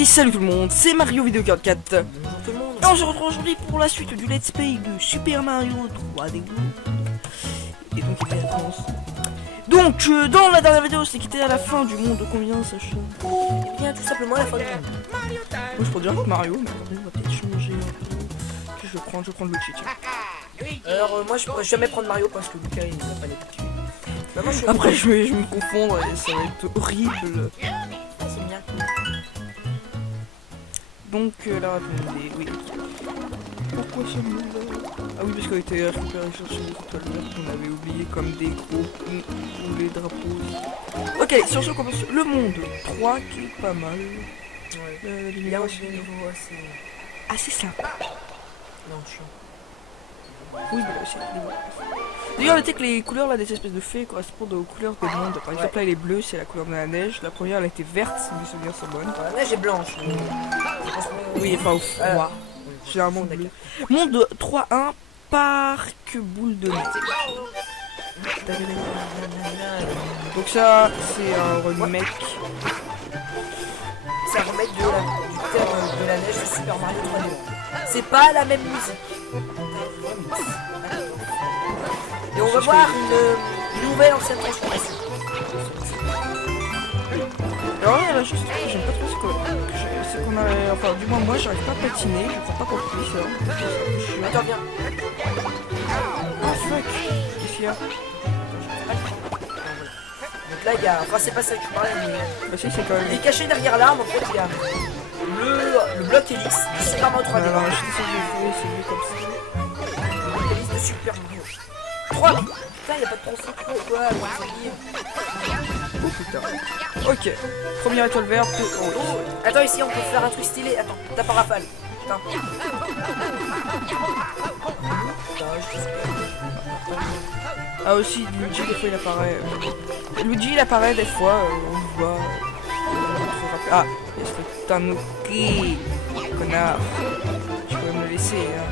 Et salut tout le monde, c'est Mario Vidéo 44. Bonjour tout le monde. Et on se retrouve aujourd'hui pour la suite du Let's Play de Super Mario 3D World. Et donc il commence. Donc dans la dernière vidéo, c'est quitté à la fin du monde, combien ça change? Eh bien tout simplement la fin du monde. Moi je pourrais dire Mario, mais attendez, on va peut-être changer un peu. Puis je vais prendre Luigi. Alors moi je pourrais jamais prendre Mario parce que Lucas il n'a pas l'habitude. Bah, moi, Après je vais me confondre et ça va être horrible. C'est bien. Donc là, attendez, oui. Pourquoi ce monde là? Ah oui, parce qu'on était récupéré chercher les étoiles vertes qu'on avait oublié comme des gros ou les drapeaux. Ok, sur ce, on commence le monde 3 qui est pas mal. Ouais. Il y a aussi des niveaux assez simple. non chiant. Oui, mais là aussi, des niveaux. D'ailleurs, notez que les couleurs là des espèces de fées correspondent aux couleurs des mondes. Par exemple, là, elle est bleue, c'est la couleur de la neige. La première, elle était verte, si mes souvenirs sont bonnes. La neige est blanche. Oui, enfin au froid. Généralement bleu. Monde 3-1, parc boule de neige. Donc ça, c'est un remake. C'est un remake du thème de la neige de Super Mario 3D World. C'est pas la même musique. Et on va voir une nouvelle ancienne transformation. Alors il y a la chose que j'aime pas trop, c'est qu'on a... Enfin du moins moi j'arrive pas à patiner, je crois pas qu'on puisse. Attends viens. Ah fuck. Qu'est-ce qu'il y a? Donc là il y a... Enfin c'est pas ça que je parlais mais... Bah si c'est quand même... Il est caché derrière l'arbre en fait il y a le bloc hélice de Super Mario 3D. Alors je sais que j'ai joué celui comme ça. Le bloc hélice de Super Mario 3D. Putain y'a pas de tronçon quoi. Oh putain. Ok. Première étoile verte. Oh. Attends ici on peut faire un truc stylé. Attends, tape en rafale. Putain. Ah aussi Luigi des fois il apparaît. Luigi il apparaît des fois, on le voit. Ah, il y a ce Tanuki. Connard. Tu peux me laisser hein.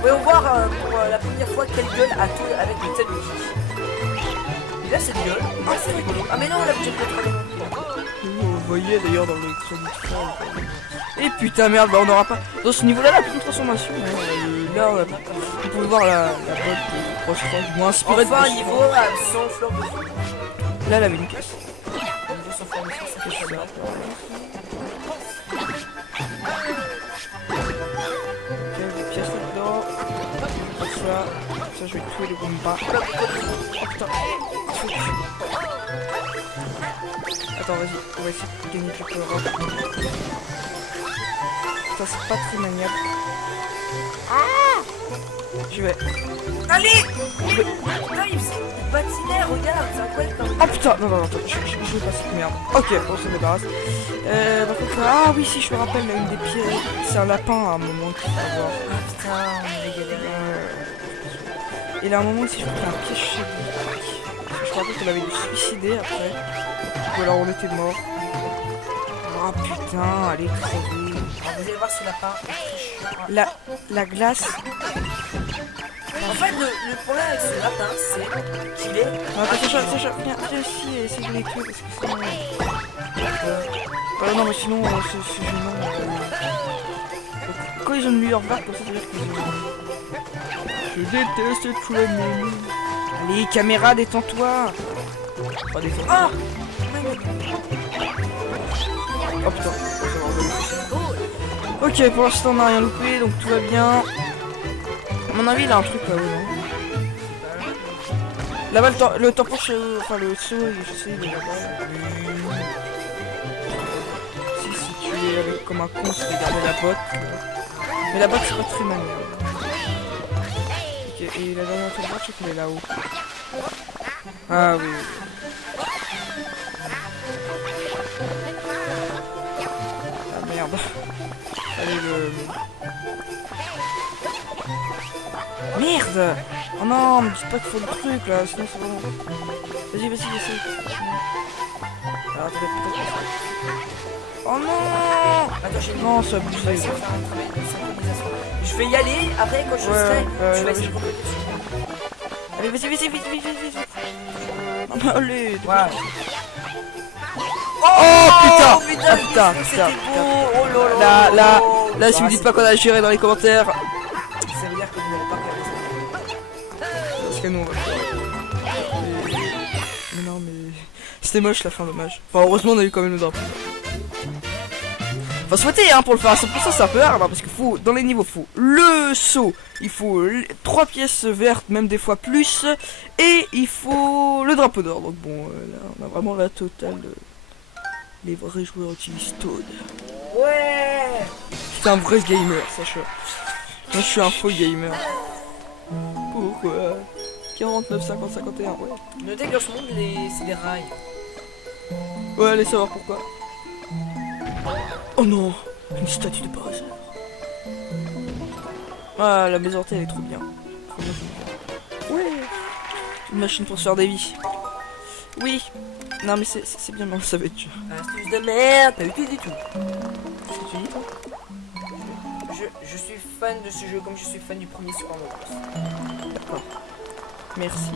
Voyons voir pour la première fois quelle gueule a tout avec le Tanuki. Et là cette gueule. Ah c'est rigolo. Ah mais non la petite gueule. Vous voyez d'ailleurs dans le crédit. Et putain merde, bah on n'aura pas. Dans ce niveau là la petite transformation. Là on peut voir la botte proche du moins inspirée enfin, de niveau sans fleur de feu. Là la mine casse. Niveau sans fleur de feu, ça fait chier. Pièce là-dedans. Ça, je vais tuer les bombes. Oh putain. Attends, vas-y, on va essayer de gagner quelques robes. Ça, c'est pas très maniable. Je vais. Allez. Putain, il patinait, regarde, c'est incroyable quand même. Oh putain, non, attends, je vais pas cette merde. Ok, on se débarrasse. Par contre, ah oui, si je me rappelle, là, une des pieds, c'est un lapin à un moment qu'il faut avoir. Ah putain, on est galéré. Et là, à un moment, si je fais un piège chez lui. Je me rappelle qu'on avait dû se suicider après. Ou alors on était mort. Oh putain, allez crever. Alors, vous allez voir ce lapin. La glace. En fait, le problème avec ce lapin, c'est qu'il est. Ah, Sacha, viens ici et essaye de les tuer parce que sinon. Non, mais sinon, c'est gênant. Quand ils ont une lueur verte, comme ça, c'est-à-dire qu'ils ont. Je déteste tout le monde. Allez, caméra, détends-toi. Pas détends. Ah Oh putain. Ok, pour l'instant, on n'a rien loupé, donc tout va bien. À mon avis, il a un truc là-haut, non? Là-bas, le tampon, enfin le saut, je sais, il est là-bas. Si tu es comme un con, tu peux garder la botte. Mais la botte, c'est pas très maniable. Ok, et la dernière botte, je crois qu'elle est là-haut. Ah oui. Ah merde. Allez, Merde! Oh non, me dites pas qu'il faut le truc là, sinon c'est bon. Vas-y, essaye. Alors, attendez, peut-être. Oh non! Attends, j'ai Non, c'est abusé. Je vais y aller, après quand je serai, je vais essayer de compléter. Allez, vas-y, vite. Non, mais allez! Voilà. Oh putain! Oh putain! Ah putain, c'était putain. beau. Oh là là. Là, si vous dites pas qu'on a géré dans les commentaires, Ça veut dire que vous n'avez pas perdu. parce que nous on va mais non, mais c'était moche la fin, dommage. Enfin, heureusement, on a eu quand même le drapeau. Enfin, souhaiter hein, pour le faire à 100%, c'est un peu hard hein, parce qu'il faut, dans les niveaux, faut le saut, il faut 3 pièces vertes, même des fois plus, et il faut le drapeau d'or. Donc bon, là, on a vraiment la totale. Les vrais joueurs utilisent Toad. Ouais. C'est un vrai gamer, sache. Moi, je suis un faux gamer. Pourquoi 49, 50, 51, ouais. Notez que dans ce monde, c'est des rails. Ouais, allez savoir pourquoi. Oh non, une statue de Bowser. Ah, la maison elle est trop bien. Trop bien, trop bien. Ouais. Une machine pour se faire des vies. Oui. Non mais c'est bien, mais on savait déjà. Astuce de merde, t'as eu tout du tout. Qu'est-ce que tu dis toi? Je suis fan de ce jeu comme je suis fan du premier Super Mario Bros. D'accord. Merci.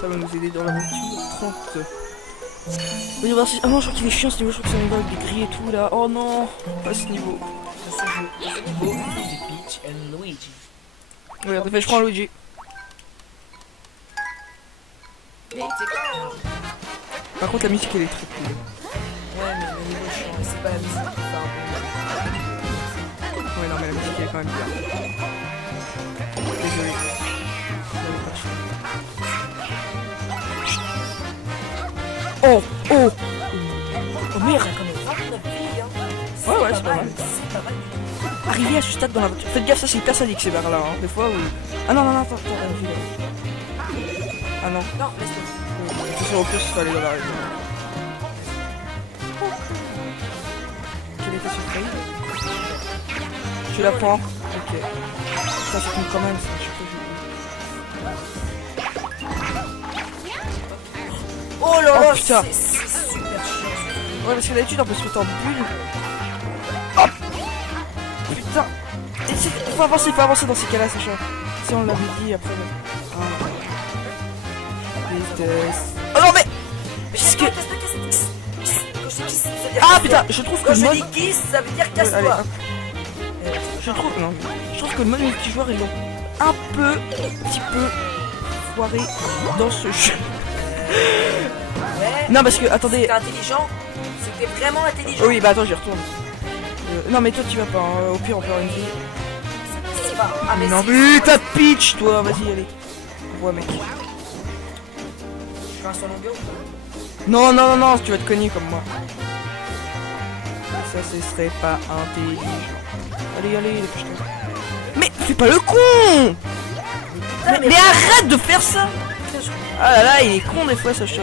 Ça va nous aider dans la voiture 30. Oui, voir si... Ah non, je crois qu'il est chiant ce niveau, je crois que c'est un niveau avec des grilles et tout là. Oh non, pas ce niveau. Dans ce jeu, dans ce niveau, c'est Peach et Luigi. Regarde, je prends Luigi. Mais c'est quoi? Par contre, la musique elle est très cool. Ouais, mais le niveau est chiant, et c'est pas la musique qui fait un bon. Ouais, non, mais la musique elle est quand même bien. Désolé. Oh, oh, oh merde. Comme une forme de vie, hein. Ouais, ouais, c'est pas mal. C'est pas mal. Arrivé à ce stade dans la voiture. Faites gaffe, ça c'est hyper sadique ces barres là. Hein. Des fois, oui. Ah non, non, non, attends, ah non. Non, laisse-le. Ce serait au plus, il fallait dans la rue. Quelle était ce fail? Tu la prends. Ok. Ça c'est con quand même, ça. Je sais pas, Oh là là, Oh, putain. c'est super chiant. Ouais, parce que d'habitude on peut se mettre en bulle. Hop. Putain. Et faut avancer dans ces cas-là, Sacha. Si on l'avait dit après. Ah. Oh non mais. Qu'est-ce que. Ah putain, je trouve que Quand le je mode. dis kiss, ça veut dire Ouais, allez, casse-toi. hop. Je trouve. Non. Je trouve que le mode multijoueur ils l'ont un petit peu foiré dans ce jeu. Ouais. Non parce que attendez. C'était intelligent. C'était vraiment intelligent. Oh oui bah attends j'y retourne. Non mais toi tu vas pas, hein. Au pire on peut avoir une vie. C'est pas. Ah, mais Non si, mais c'est t'as pitch toi, vas-y allez. Ouais mec. Je fais un son longueur. Non non non non, tu vas te cogner comme moi. Ça ce serait pas intelligent. Allez allez dépêche-toi. Mais fais pas le con. Mais arrête de faire ça. Ah là là il est con des fois Sacha.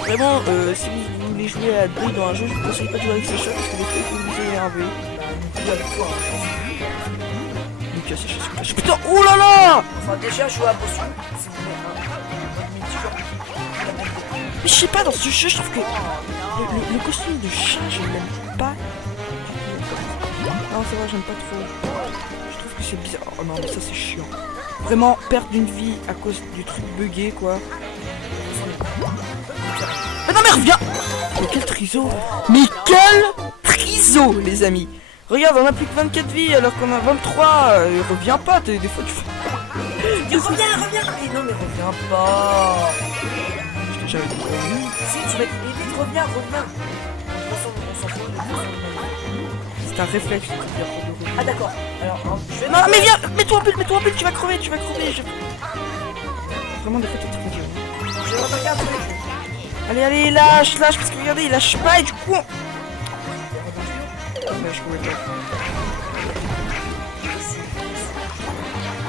Vraiment si vous voulez jouer à deux dans un jeu, je vous conseille pas de jouer avec Sacha parce que des fois vous vous énervez. Lucas Sacha. Putain oh là là. Enfin, déjà, jouer à Bossu, si vous voulez un multijoueur. Mais je sais pas, dans ce jeu, je trouve que le costume de chat, je l'aime pas. Non, c'est vrai, j'aime pas trop. Je trouve que c'est bizarre. Oh non, mais ça, c'est chiant. Vraiment, perdre une vie à cause du truc buggé, quoi. Mais non, mais reviens. Mais quel triso. Mais quel triso, les amis. Regarde, on a plus que 24 vies alors qu'on a 23. Reviens pas, des fois tu fais... Mais reviens. Mais non, mais reviens pas. Je t'ai jamais dit. Si, tu vas vite, reviens. De toute façon, on s'en fout. C'est un réflexe de dire pour de Ah, d'accord. Alors, je vais. non mais viens, mets-toi en bulle, tu vas crever, Vraiment des fois t'es trop dur. Je vais regarder un truc. Allez, lâche, parce que regardez, il lâche pas et du coup... Mais je pouvais pas.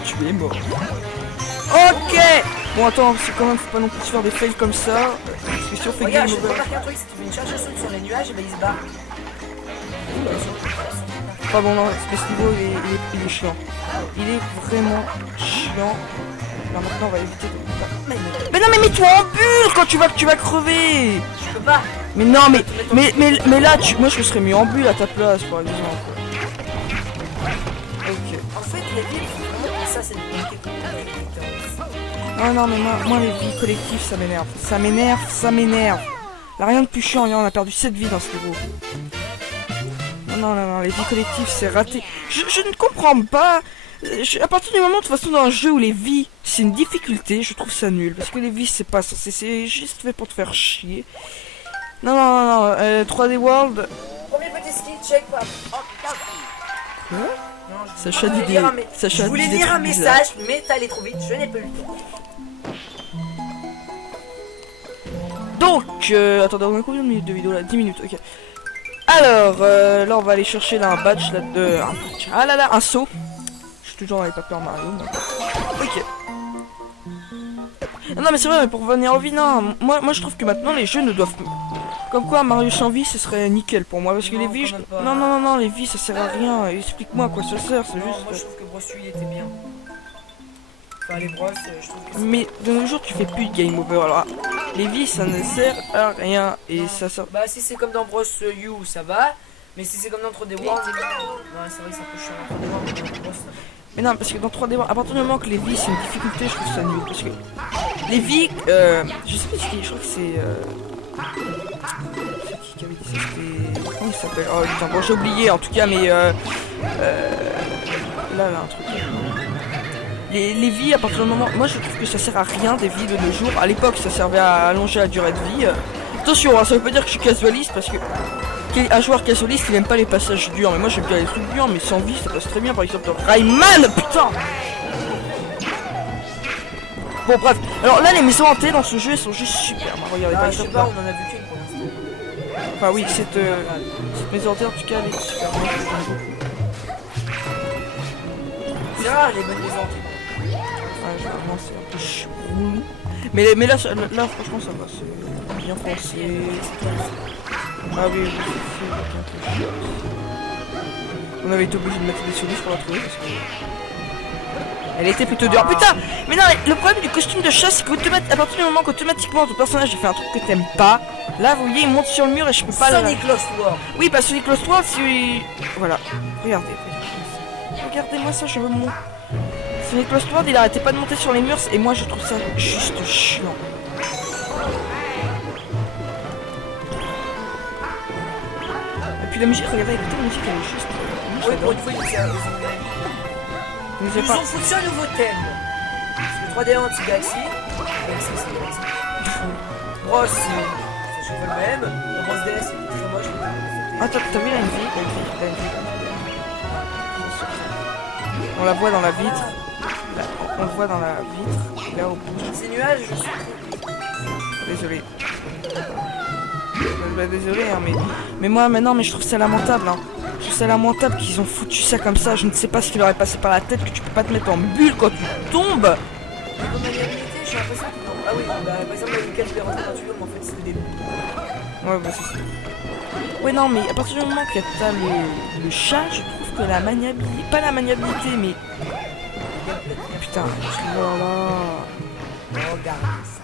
Tu es mort. Ok. Bon attends, c'est quand même, faut pas non plus se faire des fails comme ça. Parce que si on fait Regarde, game je vais over... remarquer un truc, si tu fais une charge de saut sur les nuages, et ben il se barre. Pas bon, non, ce niveau il est chiant. Il est vraiment chiant. Là maintenant on va éviter de... Mais non mais mets-toi en bulle quand tu vas crever. Je peux pas. Mais non mais là moi je me serais mis en bulle à ta place par exemple. Ok. En fait, les villes, ça c'est Ah non mais moi les vies collectives ça m'énerve. Ça m'énerve. Là, rien de plus chiant, regarde, on a perdu 7 vies dans ce niveau. Non, les vies collectives, c'est raté. Je ne comprends pas. À partir du moment, de toute façon, dans un jeu où les vies, c'est une difficulté, je trouve ça nul. Parce que les vies, c'est pas ça. C'est juste fait pour te faire chier. Non, 3D World. Premier petit skill check. Quoi Sacha dit je voulais lire un message, mais t'es allé trop vite, je n'ai pas eu le temps. Donc, attendez, on a combien de minutes de vidéo là? 10 minutes, ok. Alors, là on va aller chercher là un badge là de... Ah là là, un saut. Je suis toujours dans les papiers en Mario. Mais... Ok. Non mais c'est vrai, mais pour revenir aux vies, non. Moi je trouve que maintenant les jeux ne doivent... Comme quoi Mario sans vie, ce serait nickel pour moi. Parce que les vies... Non, les vies ça sert à rien. Explique-moi à quoi ça sert, c'est juste... Moi je trouve que Brosse il était bien. Enfin les brosses, je trouve que... Mais de nos jours tu fais plus de game over. Alors les vies ça ne sert à rien. Et ça sert... Bah si c'est comme dans Brosse U ça va. Mais si c'est comme dans 3D World... Non c'est vrai que ça peut chiant dans 3D World, mais dans Brosse... Mais non, parce que dans 3D World, à partir du moment que les vies c'est une difficulté, je trouve ça nul. Parce que les vies, je sais pas ce qui, je crois que c'est qui avait dit ça, c'était... Comment il s'appelle? Oh putain, bon j'ai oublié en tout cas, mais là un truc. Les vies, à partir du moment... Moi je trouve que ça sert à rien des vies de nos jours. À l'époque ça servait à allonger la durée de vie. Attention, hein, ça veut pas dire que je suis casualiste parce que... Un joueur casualiste il aime pas les passages durs, mais moi j'aime bien les trucs durs, mais sans vie ça passe très bien, par exemple dans Rayman, putain. Bon bref, alors là les maisons hantées dans ce jeu elles sont juste super, regardez Ah, par je sais exemple pas, là. on en a vu qu'une pour l'instant. Enfin oui, cette maison hantée en tout cas elle est super, moi je l'aime beaucoup. C'est rare les bonnes maisons hantées. Ouais, généralement c'est un peu chelou. Mais là franchement ça va, c'est bien pensé. Ah oui, on avait été obligé de mettre des solutions pour la trouver parce que... Elle était plutôt dure. Putain. Mais non, le problème du costume de chat c'est qu'à partir du moment qu'automatiquement ton personnage a fait un truc que t'aimes pas, là vous voyez il monte sur le mur et je peux pas... Sonic Lost World. Oui bah Sonic Lost World si... Voilà. Regardez-moi ça, je veux mon... Sonic Lost World il arrêtait pas de monter sur les murs et moi je trouve ça juste chiant. Et puis la musique, regardez, écoutez la musique elle est juste... Oui, pour une fois, ils nous ont foutu un nouveau thème. Le 3D anti-Galaxy. Galaxy, c'est Galaxy. Brosse, ça chauffe le même. Le Brosse DS, c'est très moche. Attends, t'as vu la vie? On la voit dans la vitre. Là, on le voit dans la vitre. Là au bout. Ces nuages, je suis... Désolé. Désolé hein, mais moi maintenant mais je trouve ça lamentable hein. Je trouve ça lamentable qu'ils ont foutu ça comme ça. Je ne sais pas ce qui leur est passé par la tête que tu peux pas te mettre en bulle quand tu tombes. Comme maniabilité, j'ai l'impression que... Ah oui, bah, par exemple lequel je vais rentrer dans le tuyau mais en fait c'était des loups. Ouais bah c'est ça. Ouais non mais à partir du moment que t'as le chat, je trouve que la maniabilité... Pas la maniabilité mais... Putain, voilà. Regarde ça.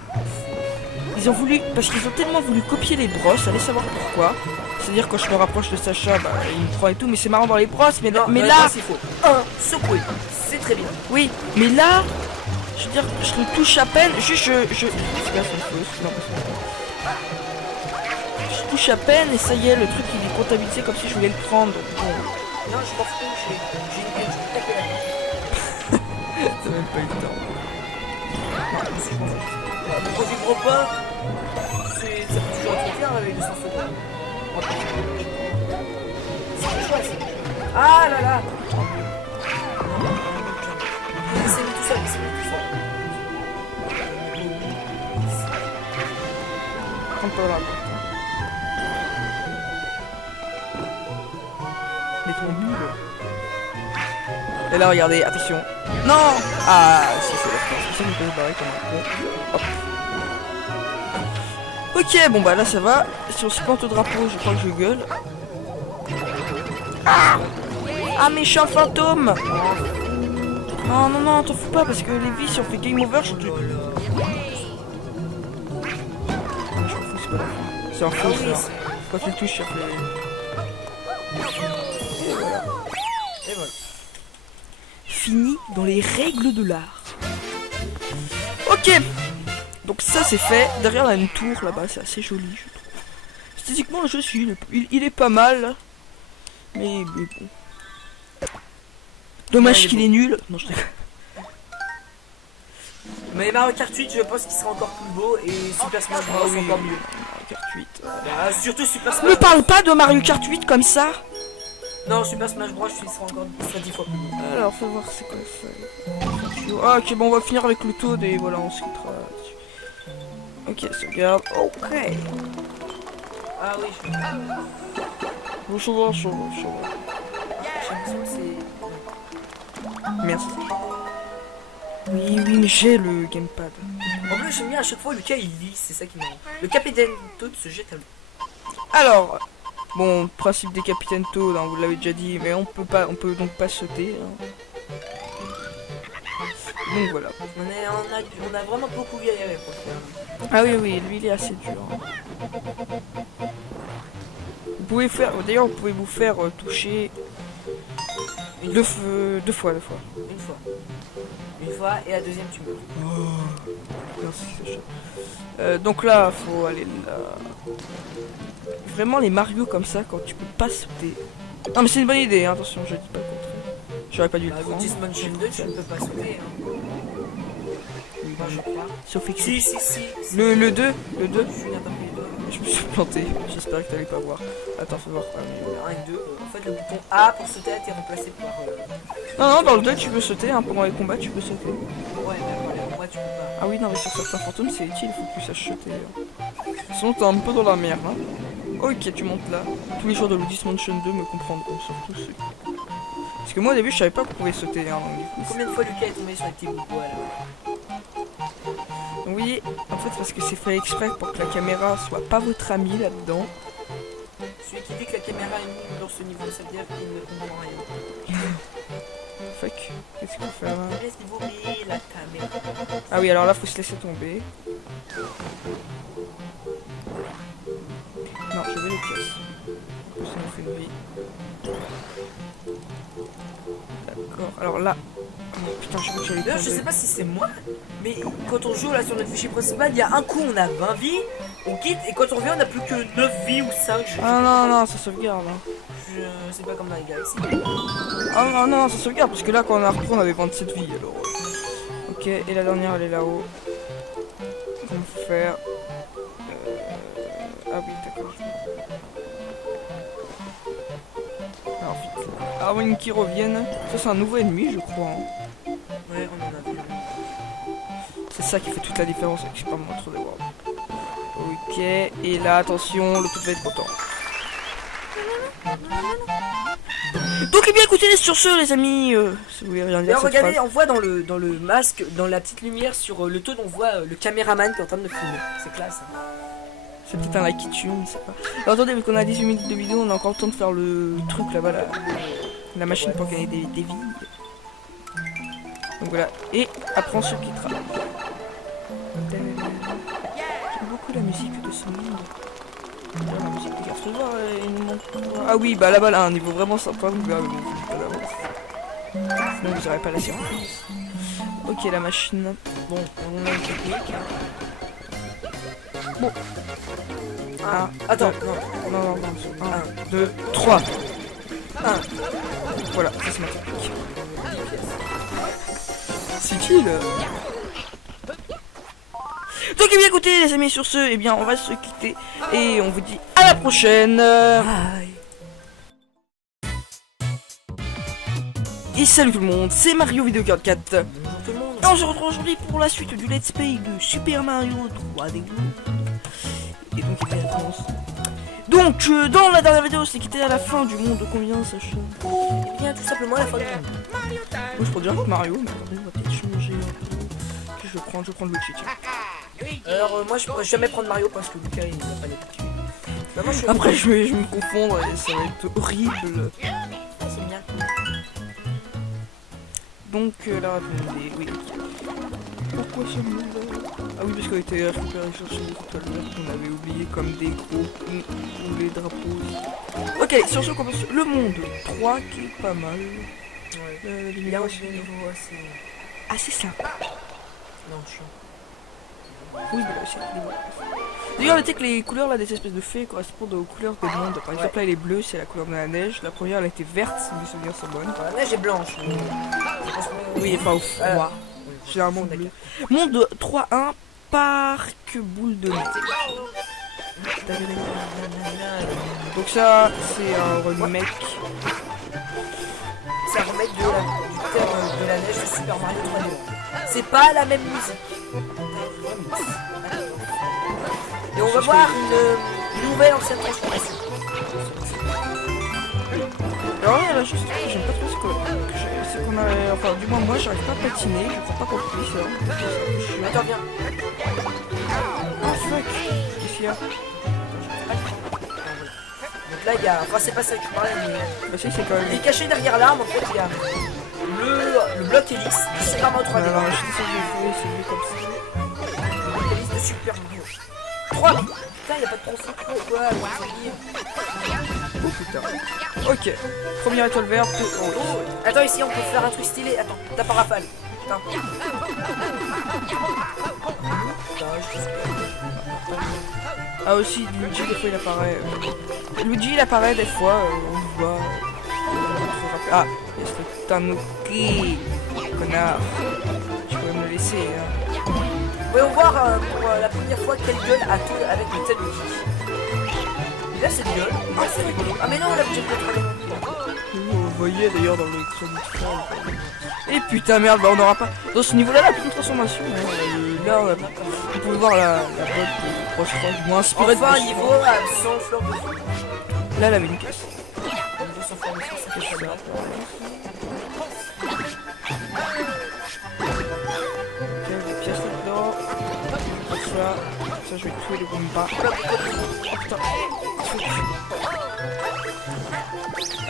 Ils ont voulu, parce qu'ils ont tellement voulu copier les brosses, allez savoir pourquoi. C'est-à-dire quand je me rapproche de Sacha, bah il me prend et tout, mais c'est marrant dans les brosses, mais, Non, mais là... c'est faux. Secouer, c'est très bien. Oui, mais là, je veux dire, je le touche à peine, juste je... C'est bien, c'est fausse, non, je touche à peine et ça y est, le truc il est comptabilisé comme si je voulais le prendre. Donc, bon. Non, je m'en fous, j'ai une haine, je peux taper la main. T'as même pas eu le temps. Le produit gros pain, ça peut toujours être bien avec 200 secondes. C'est chouette. Ah là là. Il s'est mis tout seul, il s'est mis tout seul. Prends pas là. Mais ton nul. Et là regardez, attention. Non. Ah si c'est ça me peut se barrer comme un con. Hop. Ok, bon bah là ça va. Si on se plante au drapeau, je crois que je gueule. Ah méchant fantôme. Non, t'en fous pas parce que les vies, si on fait game over, je te... Je m'en fous, c'est pas la fin. C'est en faux, ça. Quand tu le touches, ça fait... Et voilà. Fini dans les règles de l'art. Ok. Donc ça c'est fait. Derrière là une tour là-bas, c'est assez joli je trouve. esthétiquement le jeu il est pas mal. Mais bon. Dommage Ouais, qu'il est nul. Non, je rigole. Mais Mario Kart 8, je pense qu'il sera encore plus beau et Super Smash Bros oui, encore mieux. Mario Kart 8. Bah, surtout Super Ne Smash Bros. parle pas de Mario Kart 8 comme ça. Non, Super Smash Bros, il sera encore 10 fois plus beau. Alors, faut voir c'est quoi ça. Ah, ok, bon, on va finir avec le Toad et voilà, on se quittera là-dessus. Ok, sauvegarde. Ok. Ah oui, je Bon, ça va. j'ai l'impression que c'est... Merci. Oui, mais j'ai le gamepad. En plus, j'aime bien à chaque fois Lucas il lit, c'est ça qui m'arrive. Le capitaine Toad se jette à l'eau. Alors, bon, principe des capitaines Toad, hein, vous l'avez déjà dit, mais on peut donc pas sauter. Hein. Donc voilà. On a vraiment beaucoup galéré pour le faire. Ah oui, lui il est assez dur. Hein. Vous pouvez faire, d'ailleurs, vous pouvez vous faire toucher deux fois. Une fois, et la deuxième tu meurs. Merci, c'est chaud. Donc là, faut aller là. Vraiment les Mario comme ça, quand tu peux pas sauter. Non mais c'est une bonne idée, hein, attention, je dis pas le contraire. J'aurais pas dû le Bah, prendre. Luigi's Mansion 2, tu ne peux pas sauter. Hein. Enfin, je crois. Sauf que Si. le 2, Je n'ai pas pris le 2. je me suis planté. J'espère que t'allais pas voir. Attends, faut voir. 1 et 2. En fait, le bouton A pour sauter a été remplacé par... Non, dans le 2 tu peux sauter, hein, pendant les combats tu peux sauter. Ouais, mais voilà, moi tu peux pas. Ah oui, non, mais sur certains fantômes c'est utile, faut que tu saches sauter. Sinon t'es un peu dans la merde. Hein. Ok, tu montes là. Tous les joueurs de Luigi's Mansion 2 me comprendront, surtout ceux. Parce que moi au début je savais pas qu'on pouvait sauter. Hein, donc, du coup, Combien de fois Lucas est tombé sur les petits bouts de bois là? donc, oui, en fait parce que c'est fait exprès pour que la caméra soit pas votre ami là-dedans. Celui qui dit que la caméra est nulle dans ce niveau, ça veut dire qu'il ne comprend rien. Fuck, qu'est-ce qu'on fait là? Laisse-vous ouvrir la caméra. Ah oui, alors là faut se laisser tomber. Non, je vais les pièces. Ça nous fait une vie. D'accord, alors là. Oh, putain, je crois que j'allais D'ailleurs, je tomber. sais pas si c'est moi, mais quand on joue là sur notre fichier principal, il y a un coup on a 20 vies, on quitte, et quand on revient on a plus que 9 vies ou 5. Ah non, ça sauvegarde. Hein. Je sais pas comme dans les Galaxies. Ah non, ça sauvegarde parce que là quand on a repris on avait 27 vies alors. Ok, et la dernière elle est là-haut. Comment faut faire Ah oui, d'accord. Alors vite. Avant qu'ils reviennent. Ça c'est un nouveau ennemi je crois. Hein. Ouais, on en a vu. C'est ça qui fait toute la différence avec Super Mario 3D World. Ok, et là attention, le tout va être content. Donc eh bien écoutez sur ce les amis, si vous voulez rien dire D'ailleurs, cette regardez, phrase. on voit dans le masque, dans la petite lumière sur le Toad, on voit le caméraman qui est en train de filmer. C'est classe. Hein. C'est peut-être un like tue, on ne sait pas. Alors, attendez, vu qu'on a 18 minutes de vidéo, on a encore le temps de faire le truc là-bas, la machine pour gagner des vies. Donc voilà, et après on se quittera. J'aime beaucoup la musique de ce monde. La musique des gars, faut voir, il nous montre- Ah oui, bah là-bas, là, un niveau vraiment sympa, vous verrez, bon, je pas d'avance. Sinon vous n'aurez pas la surprise. Ok, la machine. Bon, on a une technique. Bon. Ah, attends, non. 1, 2, 3. 1. Voilà, ça c'est ma technique. C'est utile. Donc eh bien écoutez les amis sur ce, eh bien on va se quitter et on vous dit à la prochaine. Bye. Et salut tout le monde, c'est Mario Vidéo 44. Bonjour tout le monde. Et on se retrouve aujourd'hui pour la suite du Let's Play de Super Mario 3D World. Et donc il y a réponse. Donc dans la dernière vidéo c'est quitté à la fin du monde de combien sachez. Eh bien, tout simplement la fin du monde. Moi je prends direct Mario, mais attendez, on va peut-être changer un peu. Puis je vais prendre Luigi, tiens. Alors, moi je pourrais jamais prendre Mario parce que Lucas il n'a pas l'habitude. Bah, moi, je suis Après je vais me confondre et ça va être horrible. Ah, c'est bien. Donc là, attendez, oui. Pourquoi ce monde Ah oui, parce qu'on était récupéré chercher les étoiles vertes qu'on avait oublié comme des gros ou les drapeaux. Ok, sur ce commence le monde 3 qui est pas mal. Ouais. Il y a L'univers aussi des niveaux assez... assez simple. Non, chiant. Oui, voilà, c'est d'ailleurs, notez que les couleurs là des espèces de fées correspondent aux couleurs des mondes. Par exemple, là, elle est bleue, c'est la couleur de la neige. La première, elle était verte, si mes souvenirs sont bonnes. La neige est blanche. Oui, enfin, au froid. Généralement bleu. Monde 3-1, parc boule de nez. Donc ça, c'est un remake. C'est un remake du thème de la neige de Super Mario 3D. C'est pas la même musique. Et on va voir une nouvelle ancienne transformation. Alors là, juste, j'aime pas trop c'est qu'on a... Enfin, du moins, moi, j'arrive pas à patiner. Je crois pas compris, ça. Attends, viens. Ah, fuck. Qu'est-ce qu'il y a? Donc là, il y a... Enfin, c'est pas ça que je parlais, mais... Bah si, c'est quand même... Il est caché derrière l'arme, en fait, il y a... Le bloc hélice de Super Mario 3D. Alors, je sais que j'ai fait celui comme ça. Le bloc hélice de Super Mario. 3 000. Putain, il n'y a pas de trophée. Pourquoi? Oh putain. Ok. Première étoile verte. Oh. Attends, ici, on peut faire un truc stylé. Attends, tape à rafale. Putain. Ah aussi, Luigi, des fois, il apparaît. Luigi, il apparaît des fois, on le voit. Ah, il y a ce Tanuki. Connard. Tu pourrais me le laisser, hein. Voyons voir pour la première fois quelle gueule a Toad avec le Tanuki. Et là, cette gueule, c'est rigolo. Ah, mais non, on l'a déjà fait. Vous voyez d'ailleurs dans le crédit. Et putain, merde, bah on n'aura pas. Dans ce niveau-là, la petite transformation. Là, on pouvait voir la botte proche du moins inspirée Enfin, de un niveau sans fleur de feu. Là, elle avait une caisse. Niveau sans fleur de feu, ça fait pas mal. Pièce là-dedans. Ça, je vais tuer les bombas. Oh putain.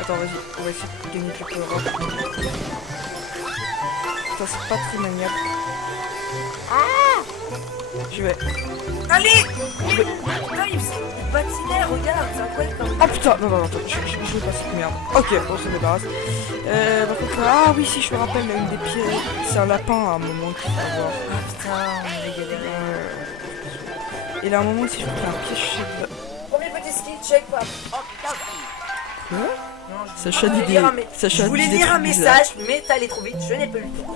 Attends, vas-y, on va essayer de gagner quelques euros. Ça, c'est pas très maniable. Je vais. Allez! Putain, il patinait, regarde, c'est incroyable quand même. Oh putain, non, attends, je vais pas cette merde. Ok, bon, ça me débarrasse. Par contre, ah oui, si je me rappelle, une des pieds, c'est un lapin à un moment qu'il faut avoir. Ah putain, on est galéré. Et là, à un moment, si je fais un piège chez le... Premier petit skill, check, pap. Oh putain. Quoi? Non, Sacha d'idée. je voulais lire un message, mais t'es allé trop vite, je n'ai pas eu le temps.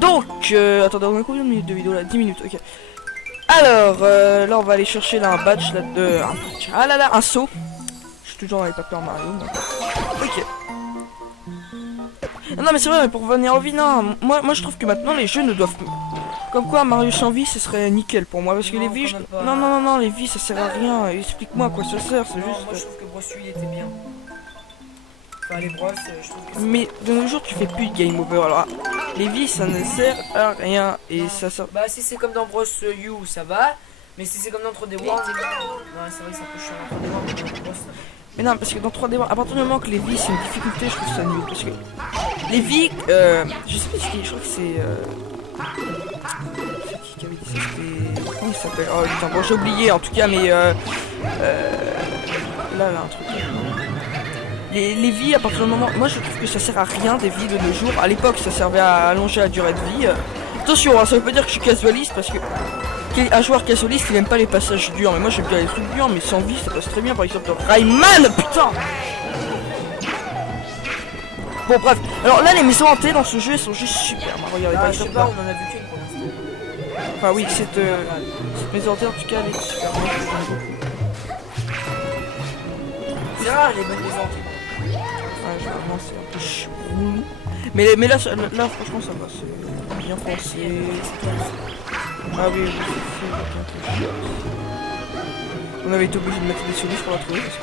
Donc, attendez, on a combien de minutes de vidéo là? 10 minutes, ok. Alors, là on va aller chercher là un badge là de... Un badge. Ah là là, un saut. Je suis toujours dans les papiers en Mario. Donc... Ok. Non mais c'est vrai, mais pour revenir en vie, non. Moi je trouve que maintenant les jeux ne doivent... Comme quoi Mario sans vie, ce serait nickel pour moi. Parce que les vies... Non, les vies ça sert à rien. Explique-moi à quoi ça sert, c'est juste... Moi je trouve que Brossu il était bien. Enfin les brosses, je trouve que... Mais de nos jours tu fais plus de game over. Alors les vies ça ne sert à rien. Et non. ça sert... Bah si c'est comme dans Bros U ça va. Mais si c'est comme dans 3D World... Non c'est vrai que c'est un peu chiant dans 3D World, mais dans Bros... Mais non, parce que dans 3D, à partir du moment que les vies c'est une difficulté, je trouve ça nul. Parce que les vies, je sais pas si je crois que c'est... C'est qui avait dit ça? C'était... Comment il s'appelle? Oh putain, bon j'ai oublié en tout cas, mais là, un truc... Les vies, à partir du moment... Moi je trouve que ça sert à rien des vies de nos jours. À l'époque ça servait à allonger la durée de vie. Attention, hein, ça veut pas dire que je suis casualiste parce que... Un joueur casualiste il aime pas les passages durs, mais moi j'aime bien les trucs durs, mais sans vie ça passe très bien. Par exemple dans Rayman, putain. Bon bref, alors là les maisons hantées dans ce jeu elles sont juste super. Regardez par je sais exemple pas, là. on en a vu qu'une pour l'instant. Enfin oui, cette maison hantée en tout cas elle est super. C'est rare les bonnes maisons hantées. Ouais, généralement c'est un peu chelou. Mais là franchement ça va, c'est bien pensé. Ah oui, on avait été obligé de mettre des solutions pour la trouver parce que...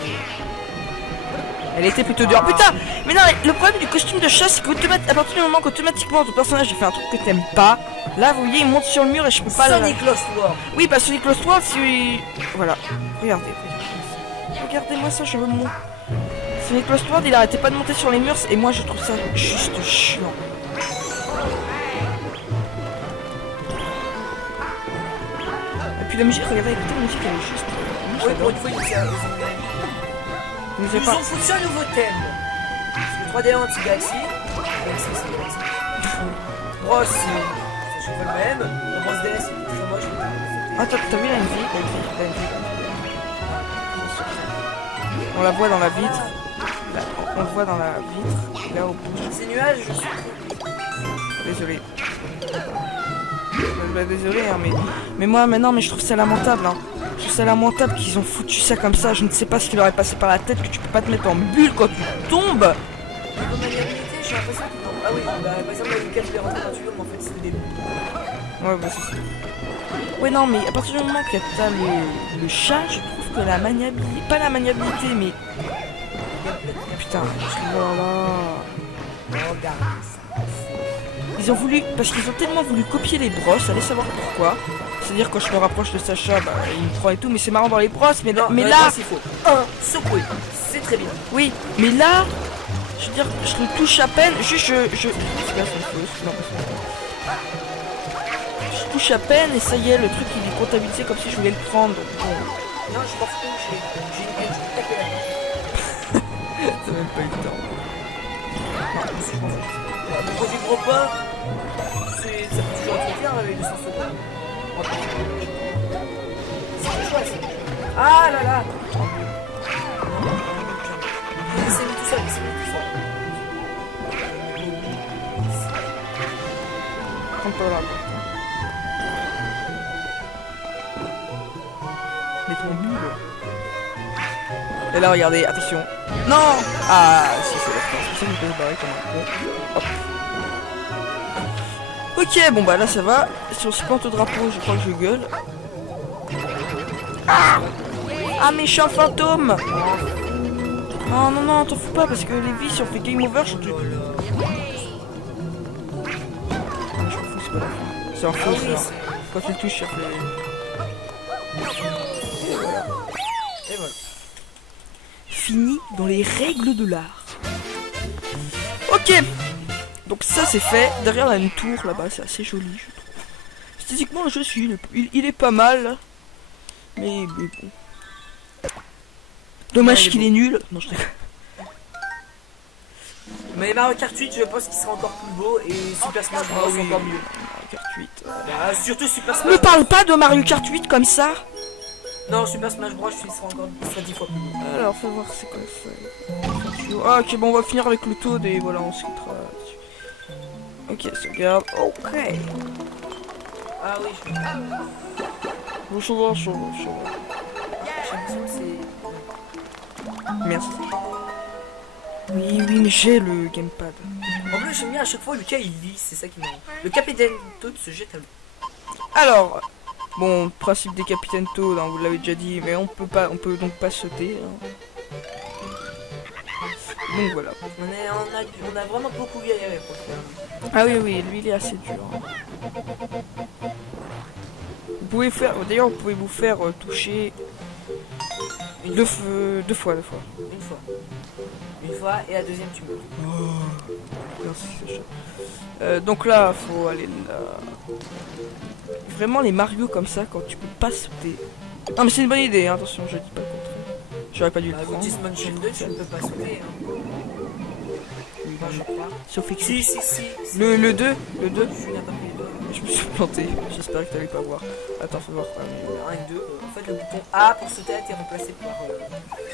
Elle était plutôt dure. Putain. Mais non, le problème du costume de chat, c'est qu'à partir du moment qu'automatiquement ton personnage il fait un truc que t'aimes pas, là vous voyez il monte sur le mur et je peux pas... Sonic Lost World. Oui, bah Sonic Lost World, si... Voilà. Regardez-moi ça, je veux mon... Sonic Lost World, il arrêtait pas de monter sur les murs et moi je trouve ça juste chiant. Et puis la musique, regardez, écoutez la musique, elle est juste... Oui, pour une fois, ils nous ont foutu un nouveau thème. Parce que 3D anti-Galaxy. Galaxy, c'est Galaxy. Bros, chaque fois le même. Dans Bros DS, il est très moche. Attends, t'as vu, là, une vie, On la voit dans la vitre. Là, on le voit dans la vitre. Là, au bout. Ces nuages, je suis... Désolé. Bah, désolé, hein, mais moi, maintenant, mais je trouve ça lamentable. Hein. Je trouve ça lamentable qu'ils ont foutu ça comme ça. Je ne sais pas ce qui leur est passé par la tête, que tu peux pas te mettre en bulle quand tu tombes. Niveau maniabilité, j'ai l'impression qu'ils ont... Ah oui, bah, par exemple, là, Lucas, je l'ai rentré dans le tuyau, mais en fait, c'est des loups. Ouais, bah, c'est ça. Ouais, non, mais à partir du moment que t'as le chat, je trouve que la maniabilité... Pas la maniabilité, mais... Putain, oh là là. Regarde ça. Ils ont voulu... Parce qu'ils ont tellement voulu copier les brosses, allez savoir pourquoi. C'est-à-dire quand je me rapproche de Sacha, bah, il me prend et tout, mais c'est marrant dans les brosses, mais, Non, mais dans les là... brosses, il faut secouer, c'est très bien. Oui, mais là... Je veux dire, je le touche à peine, juste je... C'est pas son fausse, non, je touche à peine et ça y est, le truc il est comptabilisé comme si je voulais le prendre. Bon. Non, je m'en fous, j'ai une gueule, je vais taper la main. T'as même pas eu le temps. Le projet gros pas, ça peut toujours être bien avec 200 secondes. C'est chouette ça. Ah là là. Il s'est mis tout seul, il s'est mis tout seul. Prends pas là. Mais ton bulle. Et là, regardez, attention. Non. Ah, si, c'est la France. C'est ça qu'on peut se barrer comme un con. Hop. Ok, bon bah là ça va. Si on se plante au drapeau, je crois que je gueule. Ah, ah méchant fantôme. Oh non, non, t'en fous pas parce que les vies, si on fait game over, je te... Je m'en fous, c'est pas la fin. C'est un faux, ça. Quand tu le touches, ça fait... Et voilà. Et voilà. Fini dans les règles de l'art. Ok. Donc ça c'est fait. Derrière il y a une tour là-bas, c'est assez joli je trouve. Esthétiquement le jeu il est pas mal. Mais bon. Dommage qu'il est nul. Non je déconne. Mais Mario Kart 8, je pense qu'il sera encore plus beau et Super Smash Bros oui. encore mieux. Mario Kart 8. Bah, surtout Super Ne Smash Bros. parle pas de Mario Kart 8 comme ça. Non, Super Smash Bros, il sera encore 10 fois plus beau. Alors faut voir c'est quoi ça. Ah ok bon on va finir avec le Toad et voilà on se quittera là-dessus. Ok sauvegarde. Ok. Ah oui, Bon je vois. j'ai l'impression que c'est... Merci. Oui mais j'ai le gamepad. En plus, j'aime bien à chaque fois Lucas il lit, c'est ça qui m'arrive. Le capitaine Toad se jette à l'eau. Alors, bon, principe des capitaines Toad, hein, vous l'avez déjà dit, mais on peut donc pas sauter. Hein. Donc voilà. On a vraiment beaucoup galéré pour le faire. Ah oui, lui il est assez dur. Hein. Vous pouvez faire, d'ailleurs vous pouvez vous faire toucher deux fois. Une fois. Une fois et la deuxième tu meurs. Merci Sacha. Donc là, faut aller là. Vraiment les Mario comme ça, quand tu peux pas sauter. Non mais c'est une bonne idée, hein, attention, je dis pas le contraire. J'aurais pas dû le Bah, prendre. Luigi's Mansion 2, tu ne peux pas sauter. Hein. Enfin, je crois. Sauf que Si. le 2, Je suis n'importe quel. je me suis planté. J'espère que t'allais pas voir. Attends, faut voir. 1 et 2. En fait, le bouton A pour sauter a été remplacé par...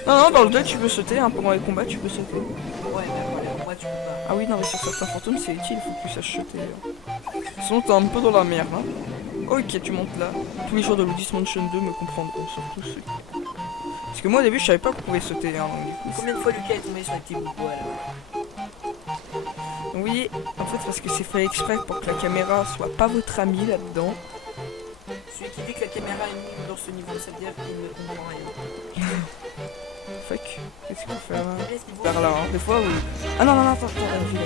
Non, dans le 2 tu peux sauter, hein, pendant les combats tu peux sauter. Ouais, mais moi tu peux pas. Ah oui, non, mais sur certains fantômes c'est utile, il faut que tu saches sauter. Sinon t'es un peu dans la merde. Hein. Ok, tu montes là. Tous les joueurs de Luigi's Mansion 2 me comprendront, surtout ceux. Parce que moi au début je savais pas qu'on pouvait sauter. Hein, donc, du coup, Combien de fois Lucas est tombé sur les petits bouts de bois là? oui, en fait parce que c'est fait exprès pour que la caméra soit pas votre ami là-dedans. Celui qui dit que la caméra est nulle dans ce niveau, ça veut dire qu'il ne comprend rien. Fuck, qu'est-ce qu'on fait là? Laisse les Par là, hein. Des fois oui. Ah non, attends, la vie là.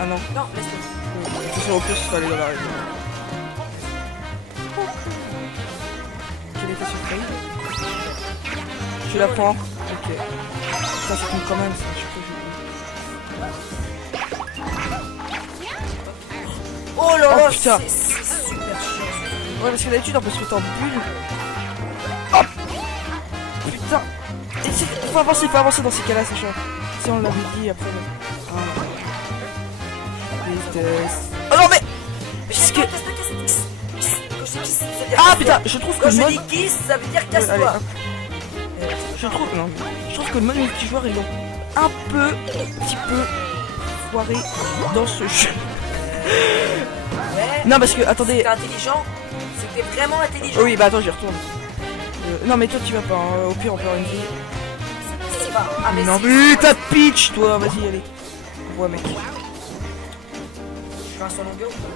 Ah non. Non, laisse-le. Je suis au plus, il faut aller dans la région. Quelle était ce fail? Tu la prends? Ok. Ça compte quand même, ça, je sais pas. Oh là Oh, là, putain. c'est super chiant. Ouais, parce que d'habitude on peut se mettre en bulle. Hop. Putain. Et faut avancer dans ces cas-là, Sacha. Si on l'avait dit après. Ah. Oh non mais. Parce que... Quand je dis kiss, ça veut dire Ah casse-toi. putain, je trouve que Quand le je mode... dis kiss, ça veut dire Allez, casse-toi. hop. Je trouve... Non, je trouve que le mode multijoueur, ils l'ont un petit peu foiré dans ce jeu. Ouais. Non, parce que, attendez... C'était intelligent. C'était vraiment intelligent. Oui, bah attends, j'y retourne. Non, mais toi, tu vas pas. Hein. Au pire, on perd une vie. C'est pas. Ah, mais Non, si, mais t'as pitch, toi. Vas-y, allez. Ouais, mec. Je fais un son longueur ou pas?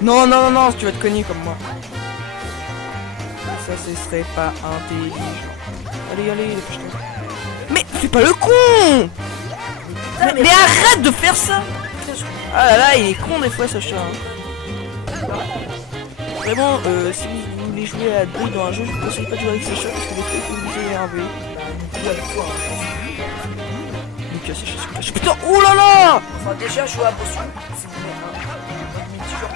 Non, non, non, non, tu vas te cogner comme moi. Ça, ce serait pas intelligent. Allez, allez, dépêche-toi. Mais fais pas le con. Putain, Mais arrête de faire ça. Putain, je- Ah là là, il est con des fois, ce chat. Hein. Vraiment, si vous voulez jouer à deux dans un jeu, je vous conseille pas de jouer avec ce chat parce que des fois, il faut vous énerver. joue avec toi. Hein. Donc, c'est chaud. Putain, oh là là. Enfin, déjà, je joue à Bossu. Si vous voulez. Mais toujours.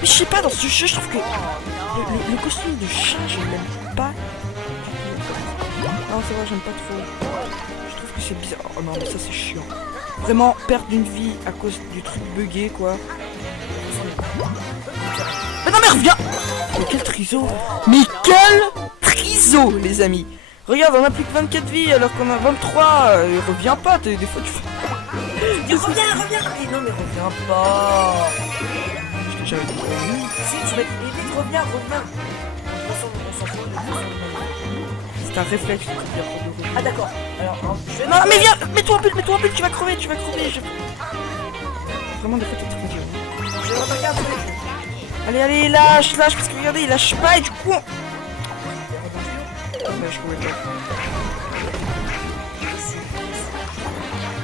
Mais je sais pas, dans ce jeu, je trouve que le costume de chat, je l'aime pas. Non, c'est vrai, j'aime pas trop. Je trouve que c'est bizarre. Oh non, mais ça, c'est chiant. Vraiment, perdre une vie à cause du truc buggé, quoi. Mais non, mais reviens. Mais quel triso. Mais quel triso, les amis. Regarde, on a plus que 24 vies alors qu'on a 23. Reviens pas, des fois tu fais... Reviens. Et non, mais reviens pas. Je t'ai jamais dit. Si, tu vas te vite, reviens. De toute façon, on s'en fout. C'est un réflexe de te dire de revenir. Ah, d'accord. Alors, hein, je vais. Non, mais viens, mets-toi en bulle, tu vas crever, Vraiment, des fois, t'es trop dur. Je vais regarder. Allez, lâche, parce que regardez, il lâche pas et du coup... Ouais, je pouvais pas.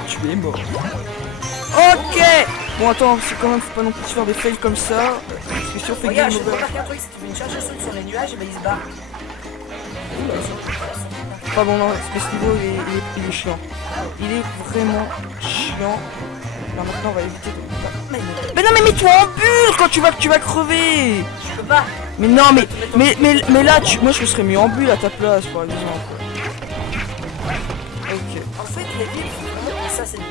Tu es mort. Ok. Bon, attends, c'est quand même, faut pas non plus faire des fails comme ça. Parce que si on fait Regarde, game je vais over... remarquer un truc, si tu fais une charge de saut sur les nuages, et ben il se barre. Pas bon, non, parce que ce niveau, il est chiant. Il est vraiment chiant. Là, maintenant, on va éviter de... Mais non, mais mets-toi en bulle quand tu vas crever. Je peux pas. Mais non, mais là, moi je me serais mis en bulle à ta place, par exemple. Ok. En fait, les villes, vraiment, ça, c'est une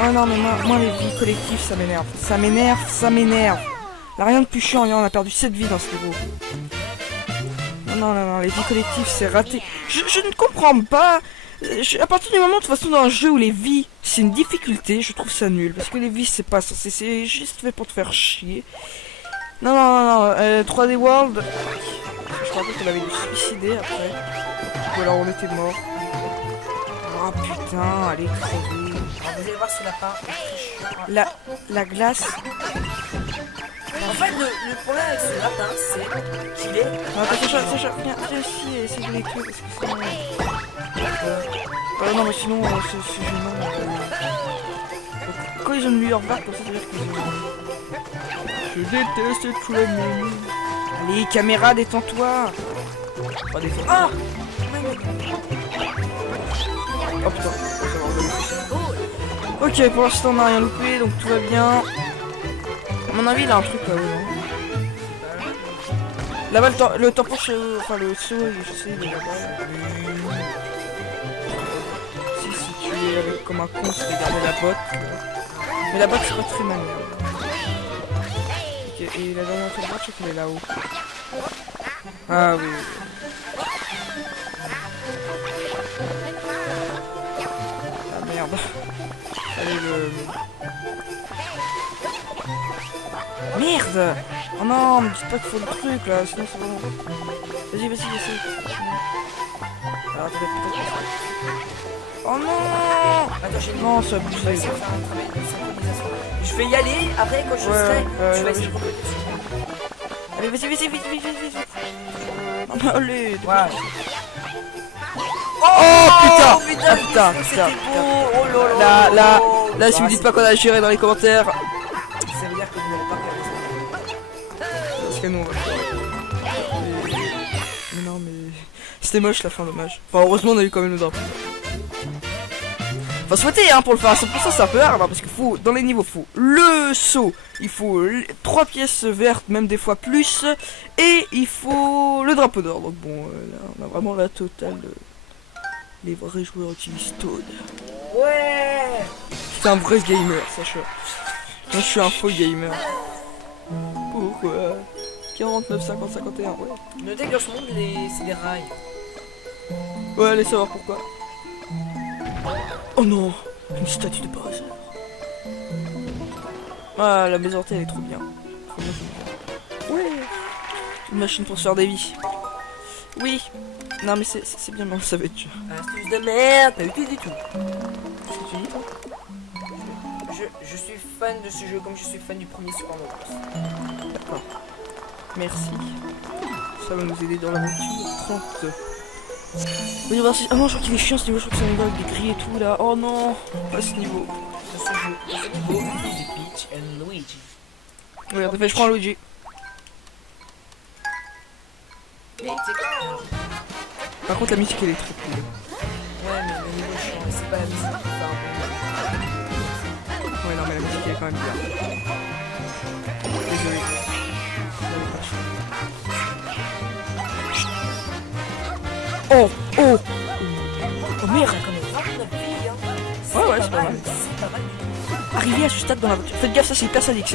Ah non, mais moi les vies collectives, ça m'énerve. Ça m'énerve. Là, rien de plus chiant, on a perdu 7 vies dans ce niveau. Non, les vies collectives, c'est raté. Je ne comprends pas. À partir du moment, de toute façon, dans un jeu où les vies, c'est une difficulté, je trouve ça nul. Parce que les vies, c'est pas ça. C'est juste fait pour te faire chier. Non. 3D World. Je me rappelle qu'on avait dû se suicider après. Ou alors on était mort. Oh putain, allez crever. Alors, vous allez voir ce lapin. La glace. En fait, le problème avec ce lapin, c'est qu'il est. Attends, Sacha, viens ici et essaye de les tuer parce que sinon... non, mais sinon, c'est gênant. Quand ils ont une lueur verte, comme ça, ça veut dire qu'ils ont... Je déteste être l'ennemi. Allez, caméra, détends-toi. Pas détends. Ah oh putain, ça va. Ok, pour l'instant, on n'a rien loupé, donc tout va bien. À mon avis, il a un truc là-haut, non? Là-bas, le temps pour enfin le saut, je sais, il est là-bas. Si tu es comme un con, c'est de garder la botte. Mais la botte, c'est pas très maniable. Ok, et la dernière tour de botte, je sais qu'elle est là-haut. Ah oui. Ah merde. Allez, Merde. Oh non, me dites pas qu'il faut le truc là, sinon c'est bon. Vas-y. Alors attendez, peut-être. Oh non. Attends, j'ai Non, c'est abusé. Je vais essayer de faire un travail de synchronisation. Je vais y aller, après quand je serai, tu vas essayer de compléter. Allez, vas-y. Allez. Voilà. Oh putain. Putain, Putain. Oh là. Là, si vous dites pas qu'on a géré dans les commentaires. Ça veut dire que vous n'allez pas perdre. Parce que nous, on va mais non, mais... C'était moche la fin, dommage. Enfin, heureusement, on a eu quand même le drapeau. Enfin, souhaiter, hein, pour le faire à 100%, c'est un peu hard, hein, parce qu'il faut, dans les niveaux, faut le saut, il faut 3 pièces vertes, même des fois plus, et il faut le drapeau d'or. Donc bon, là, on a vraiment la totale. Les vrais joueurs utilisent Toad. Ouais. C'est un vrai gamer, Sacha. je suis un faux gamer. Pourquoi 49, 50, 51, ouais. Notez que dans ce monde, c'est des rails. Ouais, allez savoir pourquoi. Oh non, une statue de Bowser. Ah, la maison elle est trop bien. Trop bien, trop bien. Ouais, une machine pour se faire des vies. Oui. Non mais c'est bien, mais ça va être dur. Astuce de merde, pas utile du tout. Qu'est-ce que tu dis toi? Je suis fan de ce jeu comme je suis fan du premier Super Mario Bros. D'accord. Merci. Ça va nous aider dans l'aventure. 30. Oui, voir si... Ah non, je crois qu'il est chiant ce niveau, je crois que c'est un niveau avec des grilles et tout là. Oh non, pas ce niveau. Dans ce niveau, on utilise des Peach et Luigi. Regarde, fait, je prends Luigi. Mais c'est quoi? Par contre, la musique elle est très cool. Ouais, mais le niveau est chiant, et c'est pas la musique qui fait un Ouais, non, mais la musique elle est quand même bien. Désolé. J'avais pas de chance. Oh, oh. Oh merde. quand même 29 vies, hein. Ouais, ouais, c'est pas mal. C'est pas mal du tout. Arrivé à ce stade dans la voiture. Faites gaffe, ça c'est hyper sadique.